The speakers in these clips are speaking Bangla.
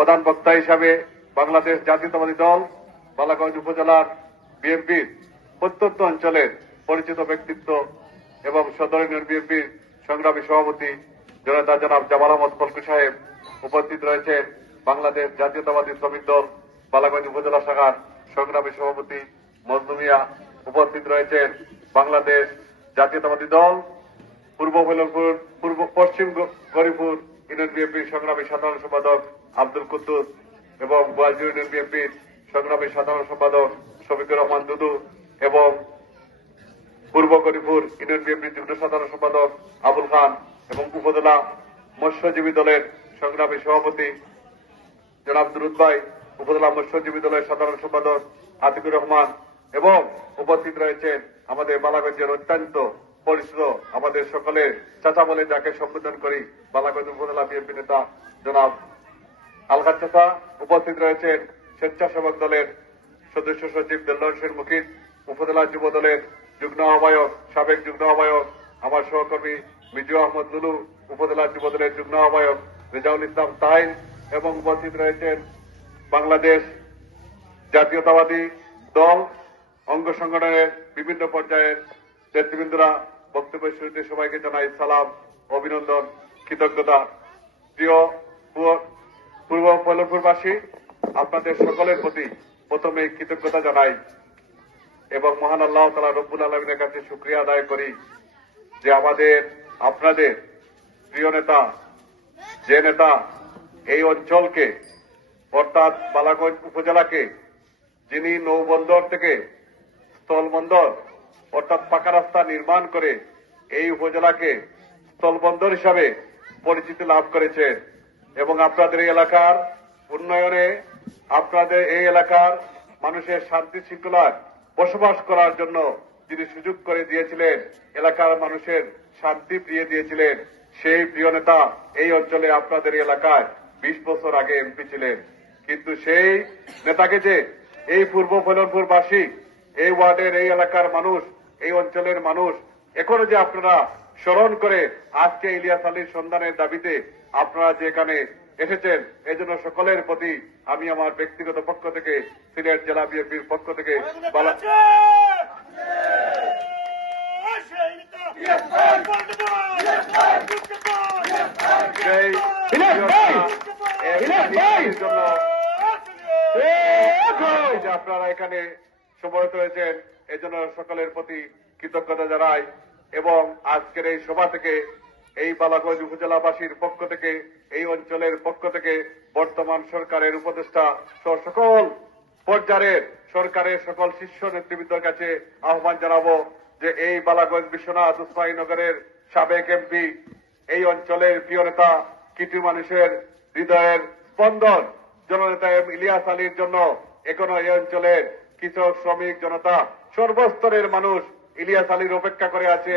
প্রধান বক্তা হিসাবে বাংলাদেশ জাতীয়তাবাদী দল বালাগঞ্জ উপজেলার বিএনপির প্রত্যন্ত অঞ্চলের পরিচিত ব্যক্তিত্ব এবং সদর ইউনিয়ন বিএনপির সংগ্রামী সভাপতি জনতা জনাব জামাল আহমদ পলকু সাহেব উপস্থিত রয়েছেন। বাংলাদেশ জাতীয়তাবাদী শ্রমিক দল বালাগঞ্জ উপজেলা শাখার সংগ্রামী সভাপতি মজনু মিয়া উপস্থিত রয়েছেন। বাংলাদেশ জাতীয়তাবাদী দল পশ্চিম গরিপুর ইউনিয়ন বিএনপির সংগ্রামী সাধারণ সম্পাদক আব্দুল কুদ্দুস এবং বোয়ালজুর ইউনিয়ন বিএনপির সংগ্রামী সাধারণ সম্পাদক শফিকুর রহমান দুদু এবং পূর্ব গরিপুর ইউনিয়ন বিএনপির যুগ্ম সাধারণ সম্পাদক আবুল খান এবং উপজেলা মৎস্যজীবী দলের সংগ্রামী সভাপতি জনাব দুরুদ ভাই, উপজেলা মৎস্যজীবী দলের সাধারণ সম্পাদক আতিকুর রহমান এবং উপস্থিত রয়েছেন আমাদের বালাগঞ্জের অত্যন্ত পরিচিত আমাদের সকলের চাচা বলে যাকে সম্বোধন করি বালাগঞ্জ উপজেলা বিএনপি নেতা জনাব আলহাজ চাচা। উপস্থিত রয়েছেন স্বেচ্ছাসেবক দলের সদস্য সচিব দেলোয়ার হোসেন মুকিত, উপজেলা যুব দলের যুগ্ম আহ্বায়ক সাবেক যুগ্ম আহ্বায়ক আমার সহকর্মী মিজু আহমদ লুলু, উপজেলা যুব দলের যুগ্ম আহ্বায়ক রেজাউল ইসলাম তাহিন এবং উপস্থিত রয়েছেন বাংলাদেশ জাতীয়তাবাদী দল অঙ্গ সংগঠনের বিভিন্ন পর্যায়ের নেতৃবৃন্দরা। বক্তব্যের শুরুতে সবাইকে জানাই সালাম, অভিনন্দন, কৃতজ্ঞতা। প্রিয় পূর্ব পৈলপুরবাসী, আপনাদের সকলের প্রতি প্রথমে কৃতজ্ঞতা জানাই এবং মহান আল্লাহ তাআলা রব্বুল আলামিনের কাছে শুকরিয়া আদায় করি যে আপনাদের প্রিয় নেতা, যে নেতা এই অঞ্চলকে অর্থাৎ বালাগঞ্জ উপজেলাকে, যিনি নৌবন্দর থেকে স্থলবন্দর অর্থাৎ পাকা রাস্তা নির্মাণ করে এই উপজেলাকে স্থলবন্দর হিসাবে পরিচিতি লাভ করেছেন এবং আপনাদের এই এলাকার উন্নয়নে, আপনাদের এই এলাকার মানুষের শান্তি শৃঙ্খলায় বসবাস করার জন্য যিনি সুযোগ করে দিয়েছিলেন, এলাকার মানুষের শান্তি ফিরিয়ে দিয়েছিলেন, সেই প্রিয় নেতা এই অঞ্চলে আপনাদের এলাকায় 20 বছর আগে এমপি ছিলেন। কিন্তু সেই নেতাকে যে এই পূর্ব ফৈলনপুরবাসী, এই ওয়ার্ডের, এই এলাকার মানুষ, এই অঞ্চলের মানুষ এখনো যে আপনারা স্মরণ করে আজকে ইলিয়াস আলীর সন্ধানের দাবিতে আপনারা যে এখানে এসেছেন, এজন্য সকলের প্রতি আমি আমার ব্যক্তিগত পক্ষ থেকে, সিলেট জেলা বিএনপির পক্ষ থেকে আপনারা এখানে সমবেত হয়েছেন এজন্য সকলের প্রতি কৃতজ্ঞতা জানাই এবং আজকের এই সভা থেকে এই বালাগঞ্জ উপজেলাবাসীর পক্ষ থেকে, এই অঞ্চলের পক্ষ থেকে বর্তমান সরকারের উপদেষ্টা সহ সকল পর্যায়ের সরকারের সকল শীর্ষ নেতৃবৃন্দের কাছে আহ্বান জানাবো যে এই বালাগঞ্জ বিশ্বনাথ উসমানী নগরের সাবেক এমপি, এই অঞ্চলের প্রিয় নেতা, কিছু মানুষের হৃদয়ের স্পন্দন জননেতা ইলিয়াস আলীর জন্য এখনো এই অঞ্চলের কৃষক, শ্রমিক, জনতা, সর্বস্তরের মানুষ ইলিয়াস আলীর অপেক্ষা করে আছে।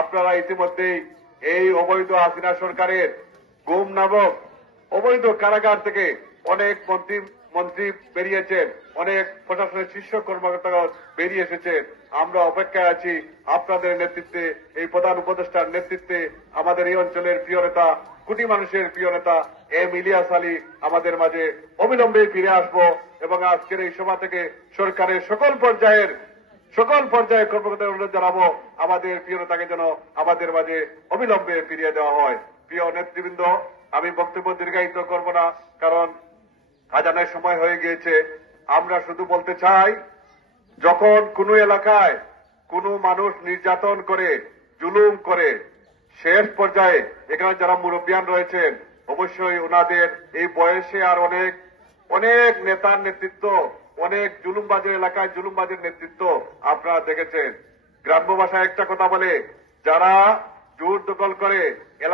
আপনারা ইতিমধ্যেই এই অবৈধ হাসিনা সরকারের গুম নামক অবৈধ কারাগার থেকে অনেক মন্ত্রী বেরিয়েছেন, অনেক প্রশাসনের শীর্ষ কর্মকর্তা বেরিয়ে এসেছেন। আমরা অপেক্ষায় আছি আপনাদের নেতৃত্বে, এই প্রধান উপদেষ্টার নেতৃত্বে আমাদের এই অঞ্চলের প্রিয় নেতা, কোটি মানুষের প্রিয় নেতা ইলিয়াস আলী আমাদের মাঝে অবিলম্বে ফিরে আসবো এবং আজকের এই সভা থেকে সরকারের সকল পর্যায়ের কর্মকর্তাদের অনুরোধ জানাবো আমাদের প্রিয় নেতাকে যেন আমাদের মাঝে অবিলম্বে ফিরিয়ে দেওয়া হয়। প্রিয় নেতৃবৃন্দ, আমি বক্তব্য দীর্ঘায়িত করব না, কারণ আজানের সময় হয়ে গিয়েছে। আমরা শুধু বলতে চাই, যখন কোনো এলাকায় কোনো মানুষ নির্যাতন করে, জুলুম করে, শেষ পর্যায়ে এখানে যারা মুরব্বিয়ান রয়েছেন অবশ্যই ওনাদের এই বয়সে আর অনেক নেতার নেতৃত্ব, অনেক জুলুমবাজের এলাকায় জুলুমবাজের নেতৃত্ব আপনারা দেখেছেন। গ্রাম্য ভাষায় একটা কথা বলে, যারা জোর দখল করে